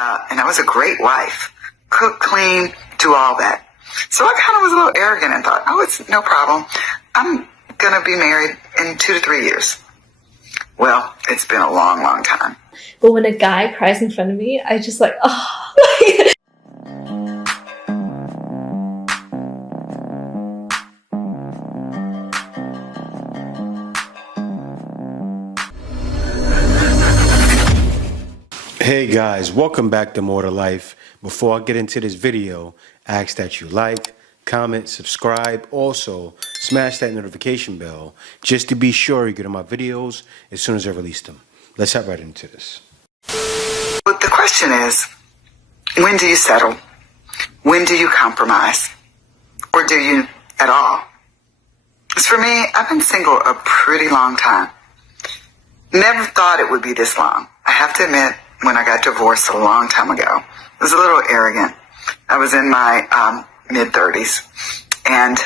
And I was a great wife. Cook, clean, do all that. So I kind of was a little arrogant and thought, oh, it's no problem. I'm going to be married in 2 to 3 years. Well, it's been a long, long time. But when a guy cries in front of me, I just like, oh. Hey guys, welcome back to More to Life. Before I get into this video, I ask that you like, comment, subscribe. Also, smash that notification bell just to be sure you get on my videos as soon as I release them. Let's hop right into this. But the question is, when do you settle? When do you compromise? Or do you at all? As for me, I've been single a pretty long time. Never thought it would be this long. I have to admit, when I got divorced a long time ago, I was a little arrogant. I was in my mid-30s, and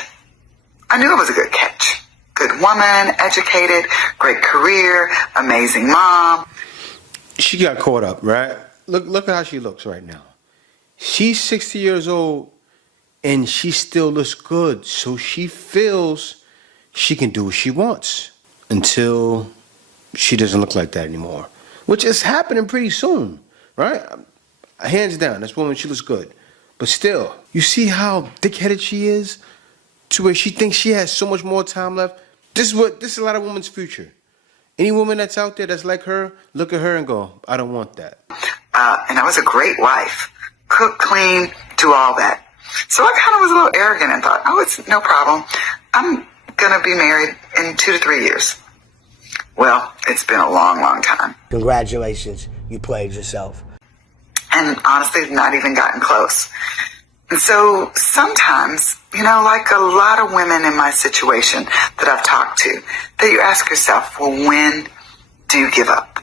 I knew I was a good catch. Good woman, educated, great career, amazing mom. She got caught up, right? Look at how she looks right now. She's 60 years old, and she still looks good, so she feels she can do what she wants until she doesn't look like that anymore. Which is happening pretty soon, right? Hands down, this woman, she looks good. But still, you see how thick-headed she is? To where she thinks she has so much more time left? This is a lot of women's future. Any woman that's out there that's like her, look at her and go, I don't want that. And I was a great wife. Cook, clean, do all that. So I kind of was a little arrogant and thought, oh, it's no problem. I'm going to be married in 2 to 3 years. Well, it's been a long, long time. Congratulations, you played yourself. And honestly, not even gotten close. And so sometimes, like a lot of women in my situation that I've talked to, that you ask yourself, well, when do you give up?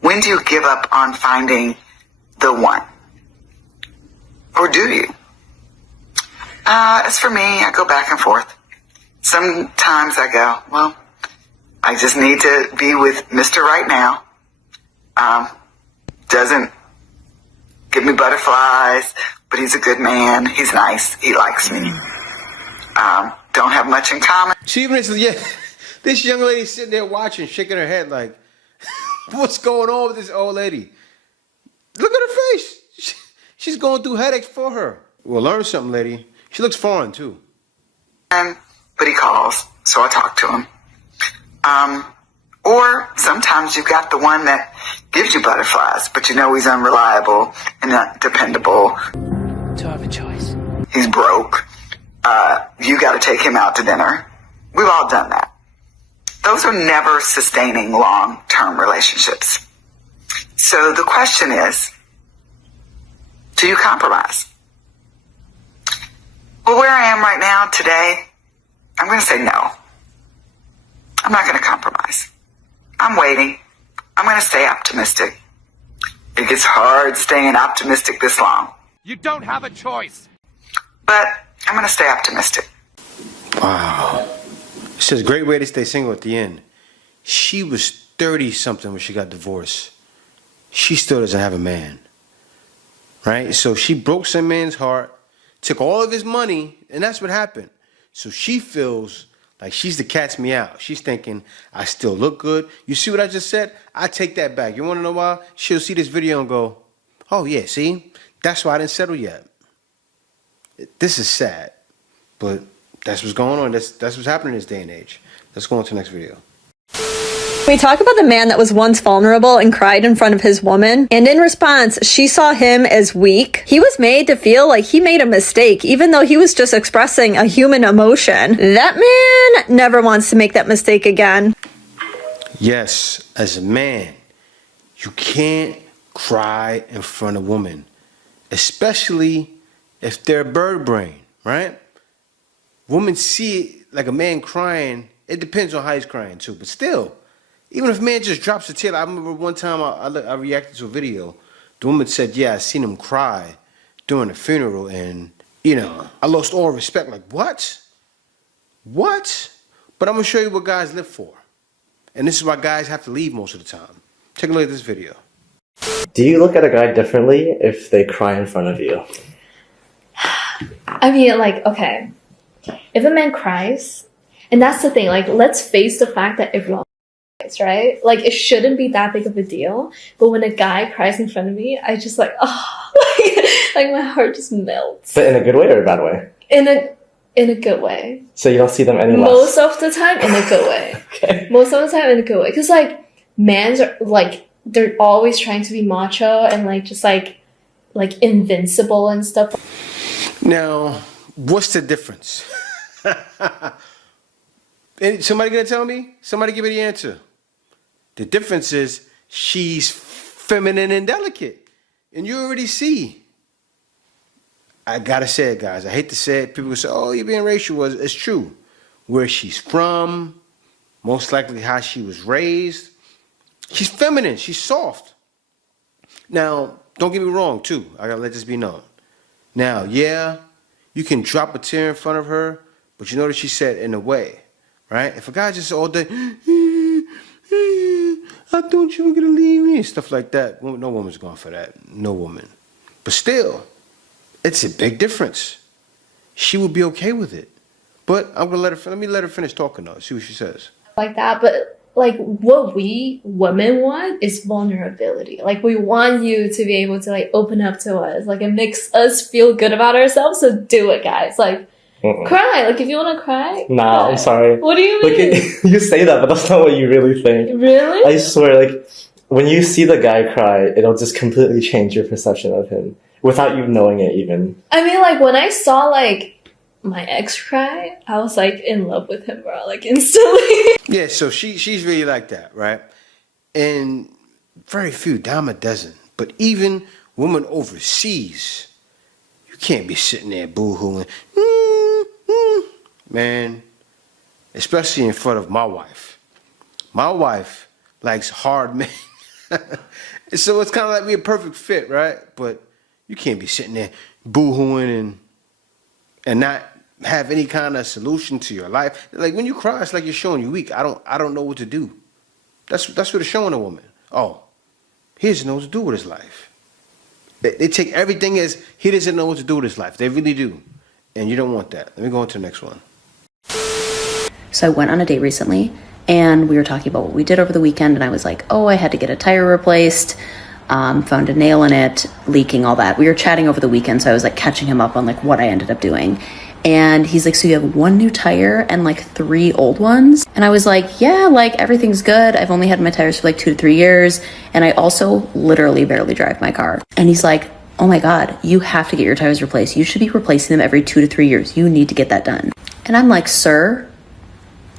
When do you give up on finding the one? Or do you? As for me, I go back and forth. Sometimes I go, well, I just need to be with Mr. Right now. Doesn't give me butterflies, but he's a good man. He's nice. He likes me. Don't have much in common. She even says, yeah, this young lady sitting there watching, shaking her head like, what's going on with this old lady? Look at her face. She's going through headaches for her. Well, learn something, lady. She looks foreign, too. But he calls, so I talk to him. Or sometimes you've got the one that gives you butterflies, but he's unreliable and not dependable. Do I have a choice? He's broke. You got to take him out to dinner. We've all done that. Those are never sustaining long-term relationships. So the question is, do you compromise? Well, where I am right now today, I'm going to say no. I'm not going to compromise. I'm waiting. I'm going to stay optimistic. It gets hard staying optimistic this long. You don't have a choice. But I'm going to stay optimistic. Wow. It says great way to stay single at the end. She was 30-something when she got divorced. She still doesn't have a man. Right? So she broke some man's heart, took all of his money, and that's what happened. So she feels like she's the cat's me out. She's thinking, I still look good. You see what I just said? I take that back. You want to know why? She'll see this video and go, oh, yeah, see? That's why I didn't settle yet. This is sad. But that's what's going on. That's what's happening in this day and age. Let's go on to the next video. We talk about the man that was once vulnerable and cried in front of his woman, and in response, she saw him as weak. He was made to feel like he made a mistake, even though he was just expressing a human emotion. That man never wants to make that mistake again. Yes, as a man, you can't cry in front of women, especially if they're bird brain, right? Women see it like a man crying. It depends on how he's crying too, but still. Even if a man just drops a tear, I remember one time I reacted to a video. The woman said, yeah, I seen him cry during a funeral, and, I lost all respect. Like, what? What? But I'm going to show you what guys live for. And this is why guys have to leave most of the time. Take a look at this video. Do you look at a guy differently if they cry in front of you? I mean, like, okay, if a man cries, and that's the thing, like, let's face the fact that everyone cries, right? Like, it shouldn't be that big of a deal, but when a guy cries in front of me, I just like, oh, like my heart just melts. But in a good way or a bad way? In a good way. So you don't see them any less? Most of the time, in a good way. Okay. Most of the time, in a good way. Because, like, mans are, like, they're always trying to be macho and, like, just, like invincible and stuff. Now, what's the difference? Somebody gonna tell me? Somebody give me the answer. The difference is she's feminine and delicate. And you already see. I gotta say it, guys. I hate to say it. People say, oh, you're being racial. It's true. Where she's from, most likely how she was raised. She's feminine. She's soft. Now, don't get me wrong, too. I gotta let this be known. Now, yeah, you can drop a tear in front of her, but you know what she said in a way, right? If a guy just all day, I thought you were gonna leave me, and stuff like that. No woman's going for that. No woman. But still, it's a big difference. She would be okay with it. But I'm gonna let me let her finish talking though, see what she says. Like that, but like what we women want is vulnerability. Like we want you to be able to like open up to us. Like it makes us feel good about ourselves. So do it, guys. Like cry. Like if you want to cry. Nah, cry. I'm sorry. What do you mean? Like, you say that, but that's not what you really think. Really? I swear, like when you see the guy cry, it'll just completely change your perception of him without you knowing it even. I mean, like when I saw like my ex cry, I was like in love with him, bro. Like instantly. Yeah, so she's really like that, right? And very few, dime a dozen. But even women overseas, you can't be sitting there boo-hooing. Man, especially in front of my wife. My wife likes hard men. So it's kind of like we a perfect fit, right? But you can't be sitting there boo-hooing and not have any kind of solution to your life. Like when you cry, it's like you're showing you weak. I don't know what to do. That's what it's showing a woman. Oh, he doesn't know what to do with his life. They take everything as he doesn't know what to do with his life. They really do. And you don't want that. Let me go on to the next one. So I went on a date recently and we were talking about what we did over the weekend, and I was like, oh, I had to get a tire replaced, found a nail in it, leaking, all that. We were chatting over the weekend, so I was like catching him up on like what I ended up doing. And he's like, so you have one new tire and like 3 old ones? And I was like, yeah, like everything's good. I've only had my tires for like 2 to 3 years. And I also literally barely drive my car. And he's like, oh my God, you have to get your tires replaced. You should be replacing them every 2 to 3 years. You need to get that done. And I'm like, sir,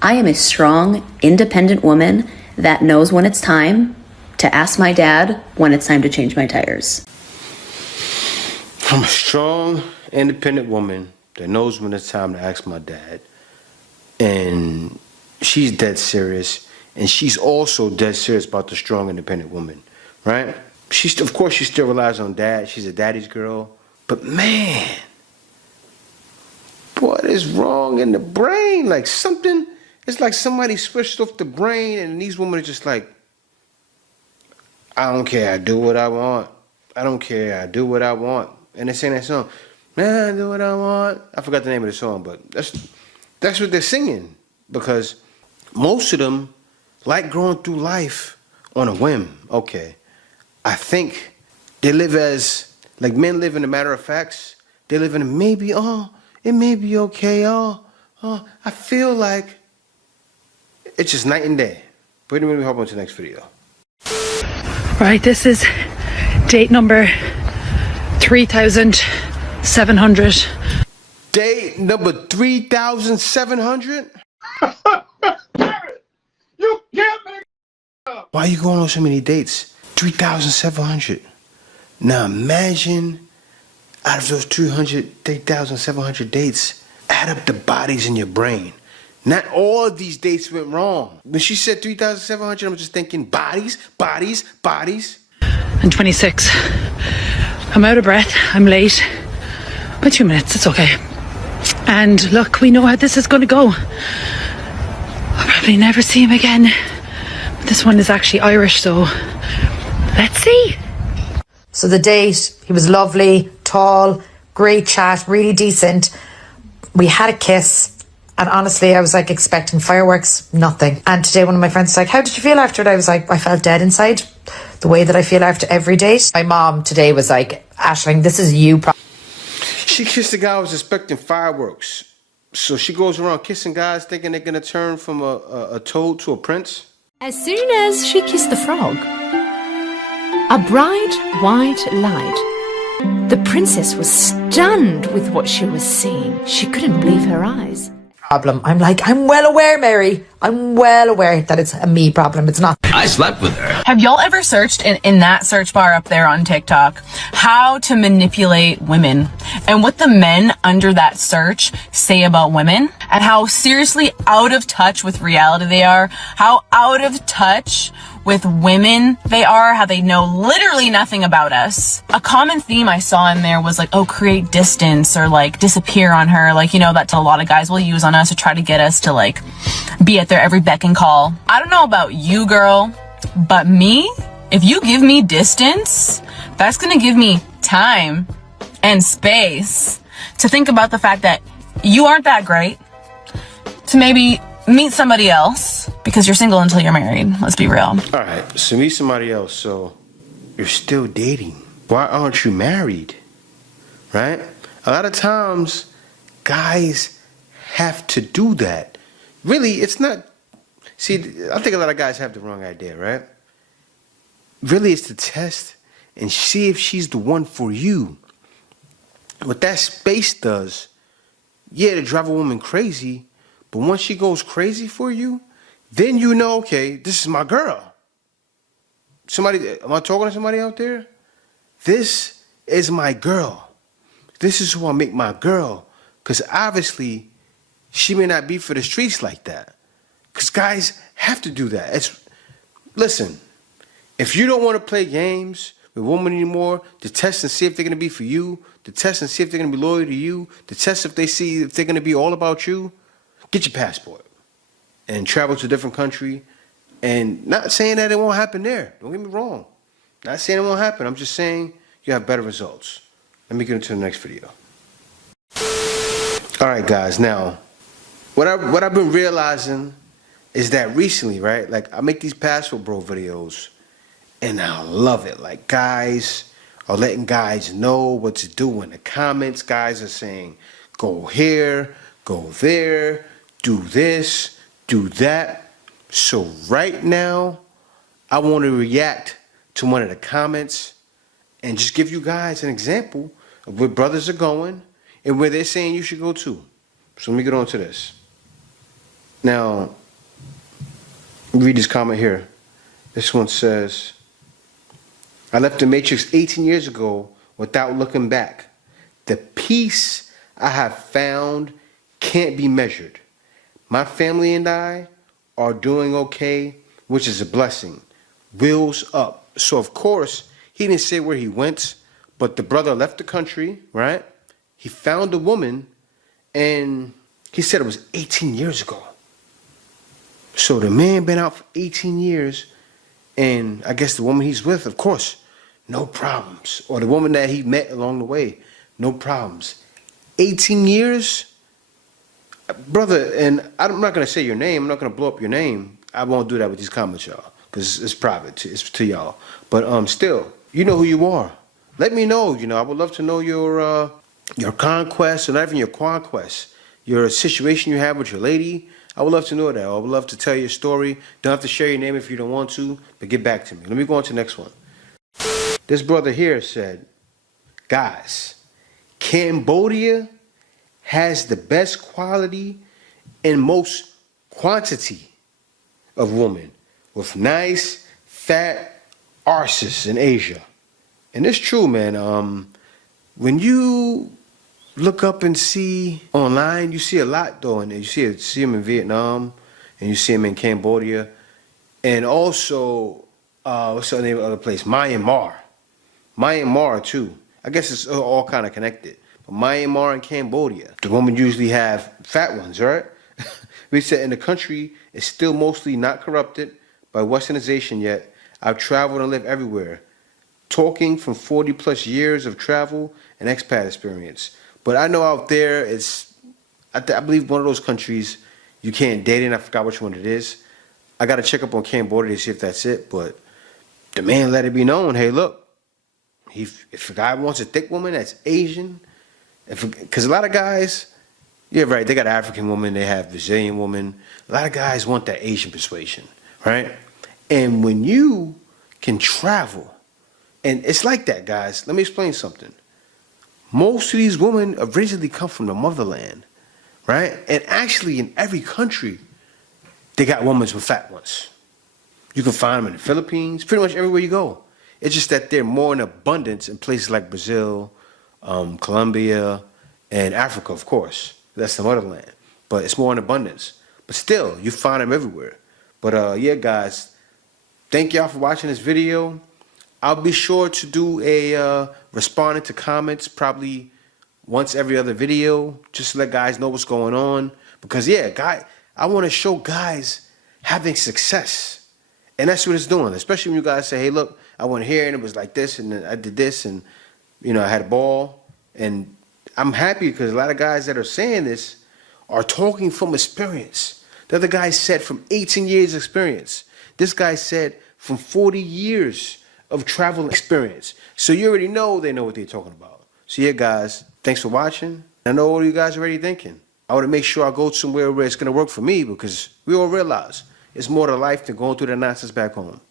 I am a strong, independent woman that knows when it's time to ask my dad when it's time to change my tires. I'm a strong, independent woman that knows when it's time to ask my dad. And she's dead serious. And she's also dead serious about the strong, independent woman, right? Of course, she still relies on dad. She's a daddy's girl. But man, what is wrong in the brain? Like something, it's like somebody switched off the brain and these women are just like, I don't care, I do what I want. I don't care, I do what I want. And they sing that song, man, I do what I want. I forgot the name of the song, but that's what they're singing. Because most of them like growing through life on a whim. Okay, I think they live as, like men live in a matter of facts. They live in a maybe, oh, it may be okay, oh, I feel like. It's just night and day. But anyway, we hop on to the next video. Right, this is date number 3,700. Date number 3,700? You can't make Why are you going on so many dates? 3,700. Now imagine out of those 3,700 dates, add up the bodies in your brain. Not all of these dates went wrong. When she said 3,700, I'm just thinking bodies. And 26. I'm out of breath. I'm late. By 2 minutes, it's okay. And look, we know how this is going to go. I'll probably never see him again. But this one is actually Irish, so let's see. So the date, he was lovely, tall, great chat, really decent. We had a kiss. And honestly, I was like expecting fireworks, nothing. And today one of my friends was like, how did you feel after it? I was like, I felt dead inside, the way that I feel after every date. My mom today was like, Aisling, this is you. She kissed a guy who was expecting fireworks. So she goes around kissing guys thinking they're going to turn from a toad to a prince? As soon as she kissed the frog, a bright white light, the princess was stunned with what she was seeing. She couldn't believe her eyes. Problem. I'm like, I'm well aware, Mary. I'm well aware that it's a me problem. It's not. I slept with her. Have y'all ever searched in that search bar up there on TikTok how to manipulate women and what the men under that search say about women and how seriously out of touch with reality they are, how out of touch with women they are, how they know literally nothing about us? A common theme I saw in there was like, oh, create distance or like disappear on her. Like, you know, that's a lot of guys will use on us to try to get us to like be at their every beck and call. I don't know about you, girl, but me, if you give me distance, that's gonna give me time and space to think about the fact that you aren't that great, to maybe meet somebody else because you're single until you're married. Let's be real. All right, so meet somebody else. So you're still dating. Why aren't you married? Right? A lot of times, guys have to do that. Really, it's not. See, I think a lot of guys have the wrong idea, right? Really, it's to test and see if she's the one for you. What that space does, yeah, to drive a woman crazy, but once she goes crazy for you, then you know, okay, this is my girl. Somebody, am I talking to somebody out there? This is my girl. This is who I make my girl. Because obviously, she may not be for the streets like that. Because guys have to do that. Listen, if you don't want to play games with women anymore, to test and see if they're going to be for you, to test and see if they're going to be loyal to you, to test if they're going to be all about you, get your passport and travel to a different country. And not saying that it won't happen there. Don't get me wrong. Not saying it won't happen. I'm just saying you have better results. Let me get into the next video. All right, guys. Now, what I've been realizing is that recently, right? Like, I make these passport bro videos, and I love it. Like, guys are letting guys know what to do in the comments. Guys are saying, go here, go there, do this, do that. So right now, I want to react to one of the comments and just give you guys an example of where brothers are going and where they're saying you should go to. So let me get on to this. Now, read this comment here. This one says, I left the Matrix 18 years ago without looking back. The peace I have found can't be measured. My family and I are doing okay, which is a blessing. Wheels up. So, of course, he didn't say where he went, but the brother left the country, right? He found a woman, and he said it was 18 years ago. So the man been out for 18 years, and I guess the woman he's with, of course, no problems. Or the woman that he met along the way, no problems. 18 years? Brother, and I'm not going to say your name. I'm not going to blow up your name. I won't do that with these comments, y'all, because it's private. It's to y'all. But still, you know who you are. Let me know. You know, I would love to know your conquest, or not even your conquest, your situation you have with your lady. I would love to know that. I would love to tell your story. Don't have to share your name if you don't want to, but get back to me. Let me go on to the next one. This brother here said, guys, Cambodia has the best quality and most quantity of women with nice, fat arses in Asia. And it's true, man. When you look up and see online, you see a lot though, and you see them in Vietnam, and you see them in Cambodia, and also what's the name of the other place? Myanmar too. I guess it's all kind of connected. But Myanmar and Cambodia, the women usually have fat ones, right? We said in the country is still mostly not corrupted by westernization yet. I've traveled and lived everywhere. talking from 40 plus years of travel and expat experience. But I know out there, I believe one of those countries you can't date in. I forgot which one it is. I got to check up on Cambodia to see if that's it. But the man let it be known, hey, look, if a guy wants a thick woman that's Asian, because a lot of guys, yeah, right, they got African women, they have Brazilian women. A lot of guys want that Asian persuasion, right? And when you can travel, and it's like that, guys. Let me explain something. Most of these women originally come from the motherland, right? And actually, in every country, they got women with fat ones. You can find them in the Philippines, pretty much everywhere you go. It's just that they're more in abundance in places like Brazil, Colombia, and Africa, of course. That's the motherland. But it's more in abundance. But still, you find them everywhere. But yeah, guys, thank y'all for watching this video. I'll be sure to do a responding to comments probably once every other video, just to let guys know what's going on. Because yeah, I want to show guys having success. And that's what it's doing. Especially when you guys say, hey, look, I went here and it was like this and I did this and, you know, I had a ball. And I'm happy because a lot of guys that are saying this are talking from experience. The other guy said from 18 years experience. This guy said from 40 years of travel experience. So you already know they know what they're talking about. So yeah, guys, thanks for watching. I know what you guys are already thinking. I want to make sure I go somewhere where it's going to work for me because we all realize it's more to life than going through the nonsense back home.